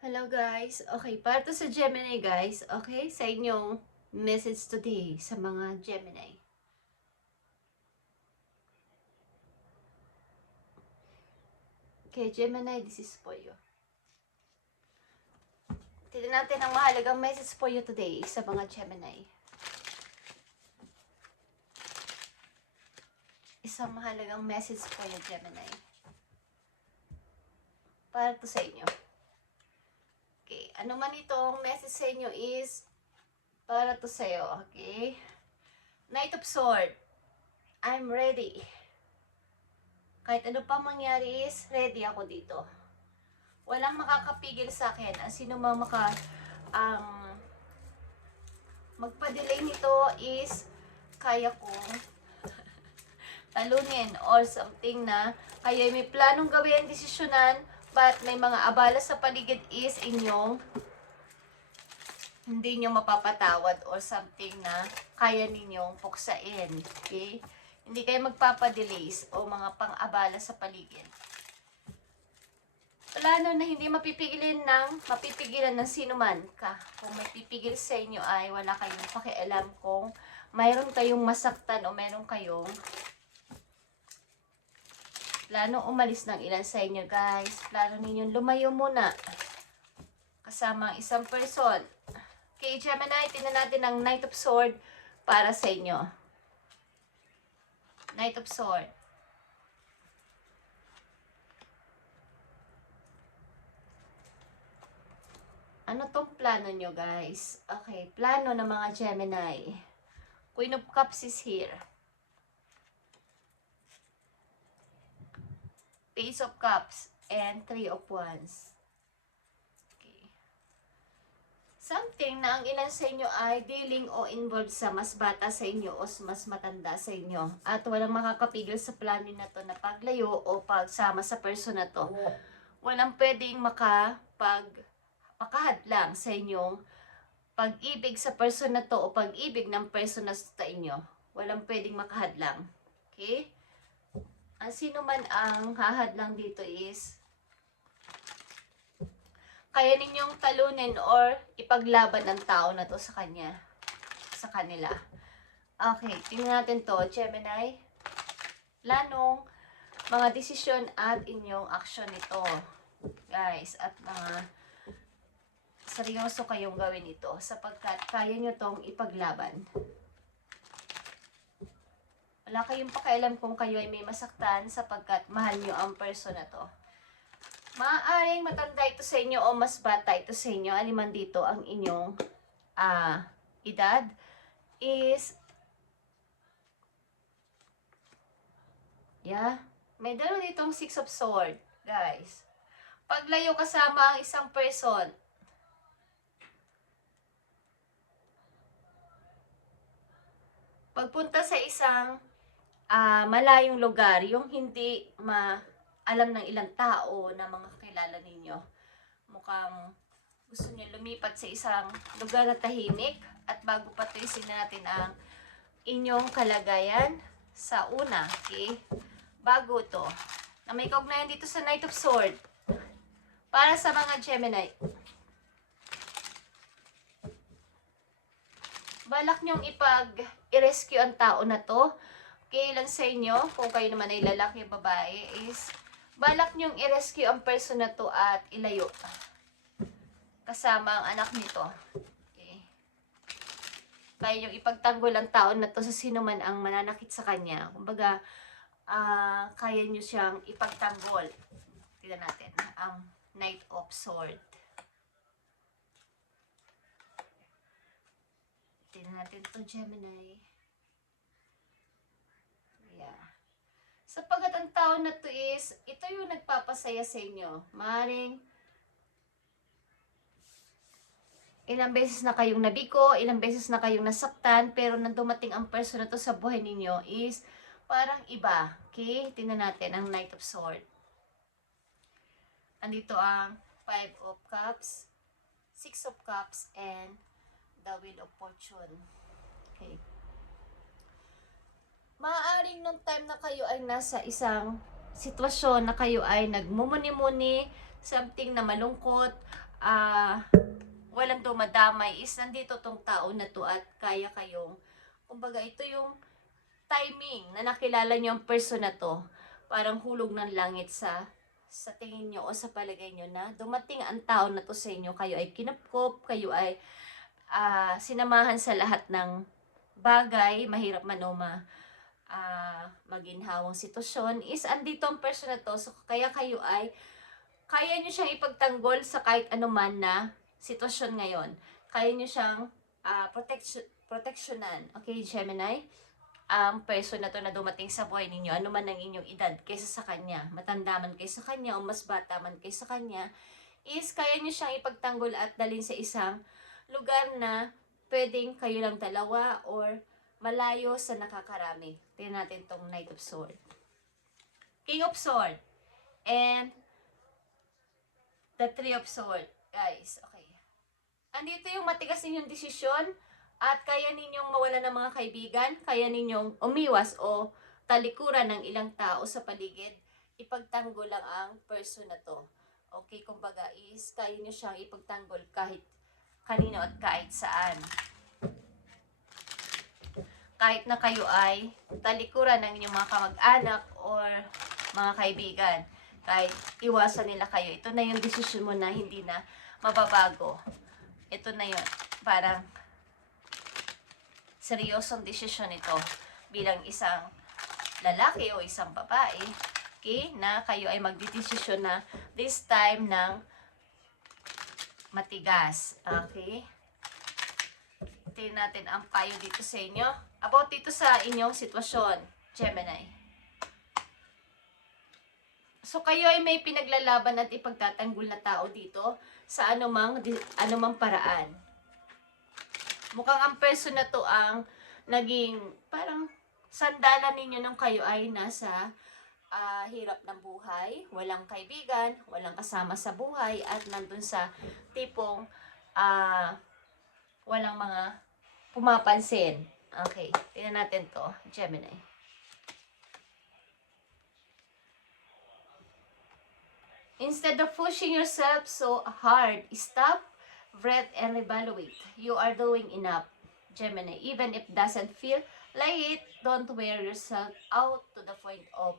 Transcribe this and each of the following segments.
Hello guys. Okay, para to sa Gemini guys. Okay, sa inyong message today sa mga Gemini. Okay, Gemini, this is for you. Tignan natin ang mahalagang message for you today sa mga Gemini. Isang mahalagang message for you, Gemini. Para to sa inyo. Okay, ano man itong message sa inyo is para to sa iyo, okay? Knight of Swords. I'm ready. Kahit ano pa mangyari is ready ako dito. Walang makakapigil sa akin. Sino mang magpa-delay nito is kaya kong talunin or something na kayo may planong gawin, desisyonan, but may mga abala sa paligid is inyong hindi nyo mapapatawad or something na kaya ninyong puksain. Okay? Hindi kayo magpapadelays o mga pang-abala sa paligid. Plano na hindi mapipigilan ng sino man ka. Kung may pipigil sa inyo ay wala kayong pakialam kung mayroon kayong masaktan o mayroon kayong plano umalis ng ilan sa inyo guys. Plano ninyong lumayo muna kasama ang isang person. Okay, Gemini, tingnan natin ang Knight of Swords para sa inyo. Knight of Swords. Ano tong plano nyo, guys? Okay, plano ng mga Gemini. Queen of Cups is here. Page of Cups and Three of Wands. Okay. Something na ang ilan sa inyo ay dealing o involved sa mas bata sa inyo o mas matanda sa inyo. At walang makakapigil sa plano na to na paglayo o pagsama sa person na to. Walang pwedeng makahadlang sa inyong pag-ibig sa person na to o pag-ibig ng person na sa inyo. Walang pwedeng makahadlang. Okay? Ang sino man ang hahadlang dito is kaya ninyong talunin or ipaglaban ng tao na to sa kanya. Sa kanila. Okay, tingnan natin to, Gemini. Planong, mga desisyon at inyong action nito. Guys, at mga seryoso kayong gawin ito sapagkat kaya nyo tong ipaglaban. Wala kayong pakialam kung kayo ay may masaktan sapagkat mahal nyo ang person na to. Maaaring matanda ito sa inyo o mas bata ito sa inyo. Aliman dito ang inyong edad is may dalawa ditong Six of Swords, guys. Paglayo kasama ang isang person, pagpunta sa isang malayong lugar, yung hindi alam ng ilang tao na mga kakilala ninyo. Mukhang gusto niyo lumipat sa isang lugar na tahimik at bago patuisin natin ang inyong kalagayan sa una, okay? Bago to, na may kaugnayan dito sa Knight of Swords para sa mga Gemini. Balak nyong i-rescue ang tao na to. Okay, lang sa inyo, kung kayo naman ay lalaki o babae, is balak nyong i-rescue ang person na to at ilayo. Kasama ang anak nito. Okay. Kaya nyong ipagtanggol ang tao na to sa sino man ang mananakit sa kanya. Kumbaga, kaya nyo siyang ipagtanggol. Tignan natin, ang Knight of Swords. Tignan natin ito, Gemini. Sapagat ang tao na to is, ito yung nagpapasaya sa inyo. Maring ilang beses na kayong nabiko, ilang beses na kayong nasaktan, pero nang dumating ang person na to sa buhay ninyo is parang iba. Okay? Tingnan natin ang Knight of Swords. Andito ang Five of Cups, Six of Cups, and the Wheel of Fortune. Okay. Maaaring nung time na kayo ay nasa isang sitwasyon na kayo ay nagmumuni-muni, something na malungkot, walang dumadamay is nandito tong tao na to at kaya kayong, kumbaga ito yung timing na nakilala niyo ang person na to. Parang hulog ng langit sa tingin niyo o sa palagay niyo na dumating ang tao na to sa inyo. Kayo ay kinupkop, kayo ay sinamahan sa lahat ng bagay, mahirap man o maginhawang sitwasyon, is andito ang person na to. So, kaya kayo ay, kaya nyo siyang ipagtanggol sa kahit anuman na sitwasyon ngayon. Kaya nyo siyang proteksyonan. Okay, Gemini? Ang person na to na dumating sa buhay ninyo, ano man ang inyong edad kaysa sa kanya, matanda man kaysa sa kanya o mas bata man kaysa sa kanya, is kaya nyo siyang ipagtanggol at dalhin sa isang lugar na pwedeng kayo lang dalawa or malayo sa nakakarami. Tingnan natin tong Knight of Sword. King of Sword. And the Three of Sword. Guys, okay. Andito yung matigas ninyong desisyon at kaya ninyong mawala ng mga kaibigan, kaya ninyong umiwas o talikuran ng ilang tao sa paligid. Ipagtanggol lang ang person na to. Okay, kumbaga is kaya nyo siyang ipagtanggol kahit kanino at kahit saan. Kahit na kayo ay talikuran ng inyong mga kamag-anak or mga kaibigan, kahit iwasan nila kayo, ito na yung desisyon mo na hindi na mababago. Ito na yun. Parang seryosong desisyon ito bilang isang lalaki o isang babae. Okay? Na kayo ay magdidesisyon na this time ng matigas. Okay? Tingnan natin ang payo dito sa inyo. About dito sa inyong sitwasyon, Gemini. So, kayo ay may pinaglalaban at ipagtatanggol na tao dito sa anumang paraan. Mukhang ang person na to ang naging parang sandalan ninyo nung kayo ay nasa hirap ng buhay, walang kaibigan, walang kasama sa buhay, at nandun sa tipong walang mga pumapansin. Okay, tingnan natin to, Gemini. Instead of pushing yourself so hard, stop, breathe, and evaluate. You are doing enough, Gemini. Even if it doesn't feel like it, don't wear yourself out to the point of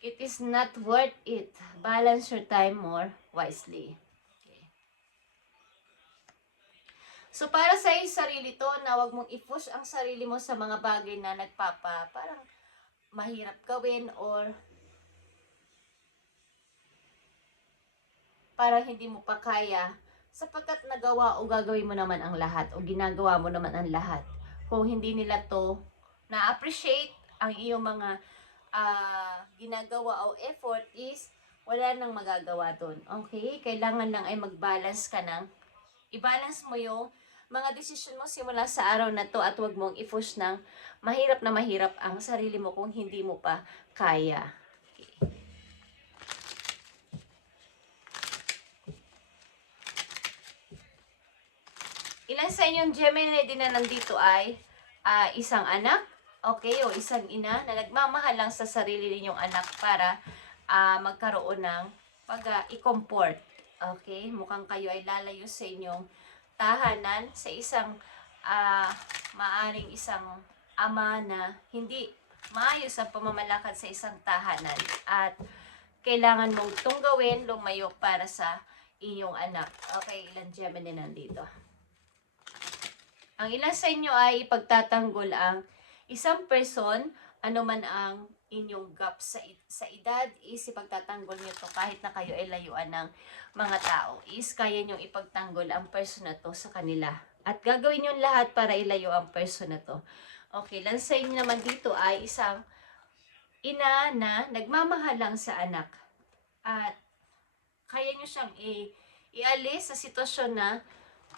it is not worth it. Balance your time more wisely. Okay. So, para sa sarili to, na wag mong i-push ang sarili mo sa mga bagay na parang mahirap gawin or parang hindi mo pa kaya, sapagkat nagawa o gagawin mo naman ang lahat o ginagawa mo naman ang lahat. Kung hindi nila to na-appreciate ang iyong mga ginagawa o effort, is wala nang magagawa doon. Okay? Kailangan lang ay mag-balance ka ng i-balance mo yung mga desisyon mo simula sa araw na to at wag mong i-push ng mahirap na mahirap ang sarili mo kung hindi mo pa kaya. Okay. Ilan sa inyong Gemini din na nandito ay isang anak, okay, o isang ina na nagmamahal lang sa sarili ninyong anak para magkaroon ng i-comfort. Okay, mukhang kayo ay lalayo sa inyong tahanan sa isang maaring isang ama na hindi maayos ang pamamalakad sa isang tahanan at kailangan mong itong gawin, lumayo para sa inyong anak. Okay, ilan Gemini nandito? Ang ilan sa inyo ay ipagtatanggol ang isang person, ano man ang inyong gap sa edad, is ipagtatanggol nyo to kahit na kayo ay layuan ng mga tao. Is kaya nyo ipagtanggol ang person na to sa kanila. At gagawin nyo lahat para ilayo ang person na to. Okay, ilan sa inyo naman dito ay isang ina na nagmamahal lang sa anak. At kaya nyo siyang ialis sa sitwasyon na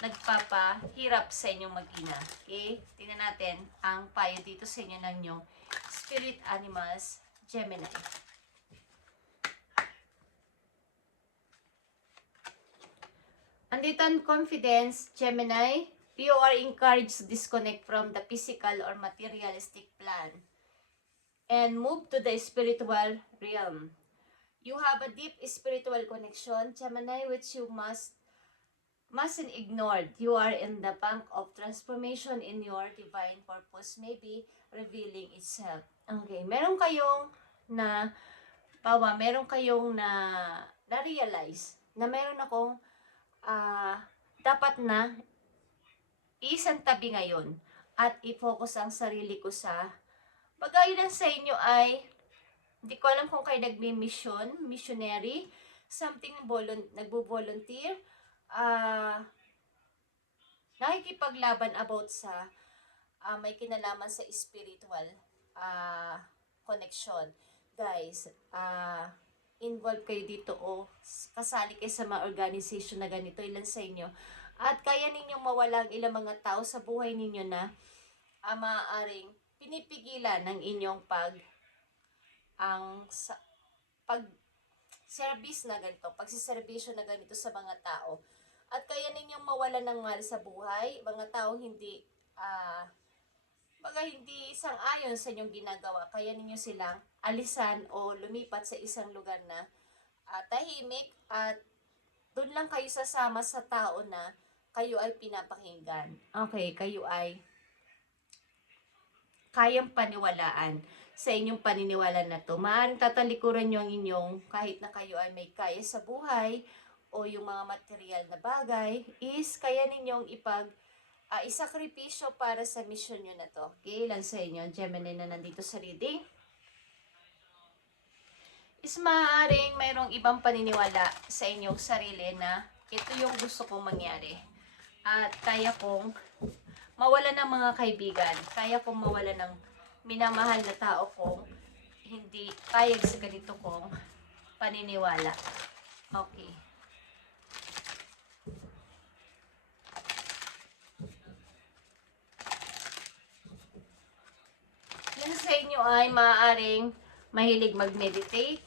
nagpapahirap sa inyong mag-ina. Okay? Tingnan natin ang payo dito sa inyo ng inyong spirit animals, Gemini. Andito ang confidence, Gemini. You are encouraged to disconnect from the physical or materialistic plan and move to the spiritual realm. You have a deep spiritual connection, Gemini, which you must mustn't ignored. You are in the bank of transformation in your divine purpose may be revealing itself. Okay, meron kayong na-realize na meron akong dapat na isang tabi ngayon at i-focus ang sarili ko sa bagay lang sa inyo ay hindi ko alam kung kayo missionary, something nagbo-volunteer, nakikipaglaban about sa may kinalaman sa spiritual connection. Guys, involved kayo dito o kasali kayo sa mga organization na ganito, ilan sa inyo. At kaya ninyong mawala ang ilang mga tao sa buhay ninyo na maaaring pinipigilan ng inyong pag-service na ganito, pagsiservisyo na ganito sa mga tao. At kaya ninyong mawala ng mahal sa buhay, mga tao hindi hindi sang-ayon sa inyong ginagawa, kaya ninyo silang alisan o lumipat sa isang lugar na tahimik at doon lang kayo sasama sa tao na kayo ay pinapakinggan. Okay, kayo ay kayang paniwalaan sa inyong paniniwala na to. Maaaring tatalikuran nyo ang inyong kahit na kayo ay may kaya sa buhay o yung mga material na bagay is kaya ninyong isakripisyo para sa mission nyo na to. Okay, ilan sa inyo, Gemini na nandito sa reading, is maaaring mayroong ibang paniniwala sa inyong sarili na ito yung gusto kong mangyari. At kaya kong mawala ng mga kaibigan, kaya kong mawala ng minamahal na tao kong hindi payag sa ganito kong paniniwala. Okay. Yan sa inyo ay maaaring mahilig mag-meditate.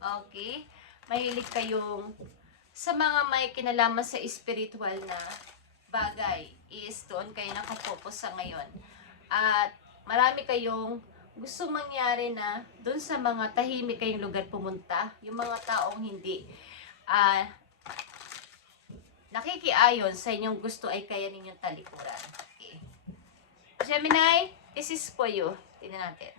Okay. Mahilig kayong sa mga may kinalaman sa spiritual na bagay is doon kayo nakafocus sa ngayon. At marami kayong gusto mangyari na doon sa mga tahimik kayong lugar pumunta. Yung mga taong hindi nakikiayon sa inyong gusto ay kaya ninyong talikuran. Okay. Gemini, this is for you. Tingnan natin.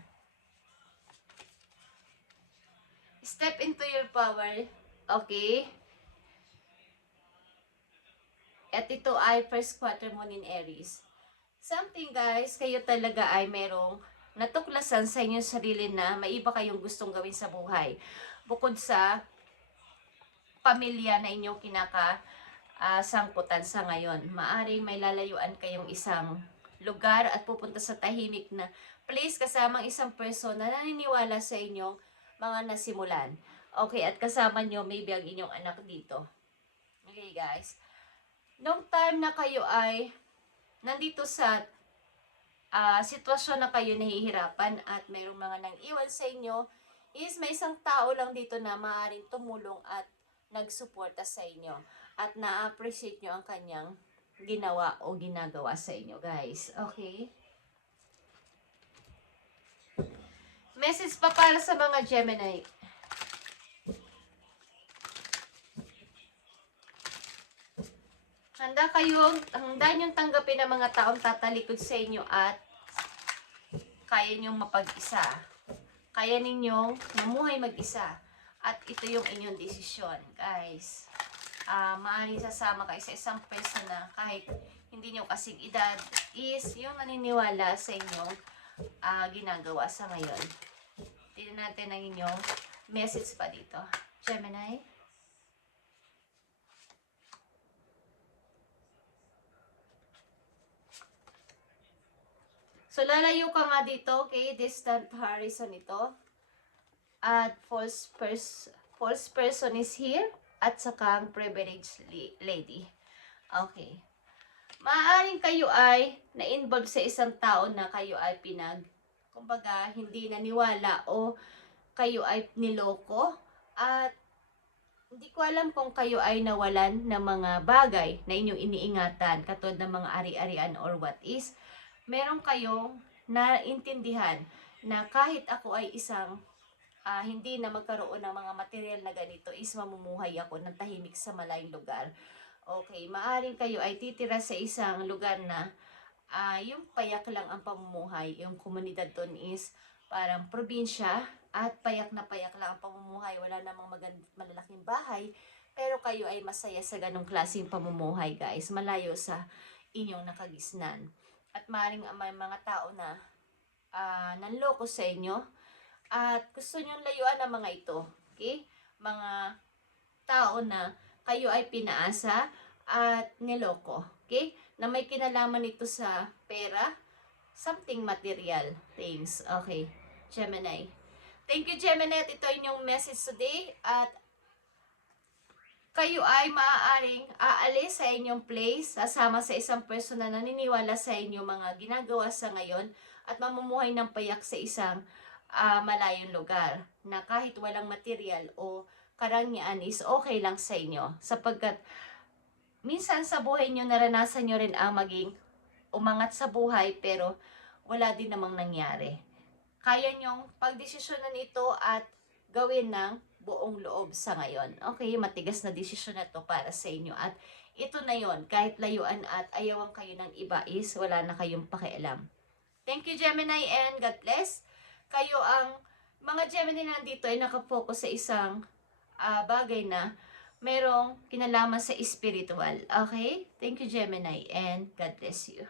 Step into your power. Okay. At ito ay first quarter moon in Aries. Something guys, kayo talaga ay merong natuklasan sa inyong sarili na may iba kayong gustong gawin sa buhay. Bukod sa pamilya na inyong sangkutan sa ngayon. Maaring may lalayuan kayong isang lugar at pupunta sa tahimik na place kasamang isang person na naniniwala sa inyong mga nasimulan. Okay, at kasama nyo maybe ang inyong anak dito. Okay guys. Nung time na kayo ay nandito sa sitwasyon na kayo nahihirapan at mayroong mga nang-iwan sa inyo, is may isang tao lang dito na maaaring tumulong at nagsuporta sa inyo. At na-appreciate nyo ang kanyang ginawa o ginagawa sa inyo, guys. Okay? Message pa para sa mga Gemini. Handa niyong tanggapin ang mga taong tatalikod sa inyo at kaya ninyong mapag-isa. Kaya ninyong mamuhay mag-isa. At ito yung inyong desisyon, guys. Maaaring sasama kayo sa isang person na kahit hindi nyo kasing edad is yung naniniwala sa inyong ginagawa sa ngayon. Tignan natin ang inyong message pa dito. Gemini. So, lalayo ka nga dito, okay? Distant horizon ito. At false person is here. At saka ang privileged lady. Okay. Maaaring kayo ay na-involve sa isang tao na kayo ay kumbaga, hindi naniwala o kayo ay niloko. At hindi ko alam kung kayo ay nawalan ng mga bagay na inyong iniingatan, katulad ng mga ari-arian or what is. Meron kayong naintindihan na kahit ako ay isang hindi na magkaroon ng mga material na ganito is mamumuhay ako ng tahimik sa malayong lugar. Okay, maaring kayo ay titira sa isang lugar na yung payak lang ang pamumuhay. Yung komunidad doon is parang probinsya at payak na payak lang ang pamumuhay. Wala namang malalaking bahay. Pero kayo ay masaya sa ganong klaseng pamumuhay, guys. Malayo sa inyong nakagisnan. At maaaring may mga tao na nanloko sa inyo at gusto nyong layuan ang mga ito. Okay? Mga tao na kayo ay pinaasa at niloko. Okay? Na may kinalaman ito sa pera, something material things. Okay, Gemini. Thank you, Gemini. At ito inyong message today. At kayo ay maaaring aalis sa inyong place, sasama sa isang person na naniniwala sa inyo mga ginagawa sa ngayon at mamumuhay ng payak sa isang malayong lugar na kahit walang material o karangyaan is okay lang sa inyo sapagkat minsan sa buhay nyo naranasan nyo rin ang maging umangat sa buhay pero wala din namang nangyari. Kaya nyong pagdesisyonan ito at gawin ng buong loob sa ngayon. Okay, matigas na desisyon na to para sa inyo at ito na yon, kahit layuan at ayawan kayo ng iba is wala na kayong pakialam. Thank you, Gemini, and God bless. Kayo ang mga Gemini na nandito ay nakafocus sa isang bagay na merong kinalaman sa spiritual. Okay? Thank you, Gemini, and God bless you.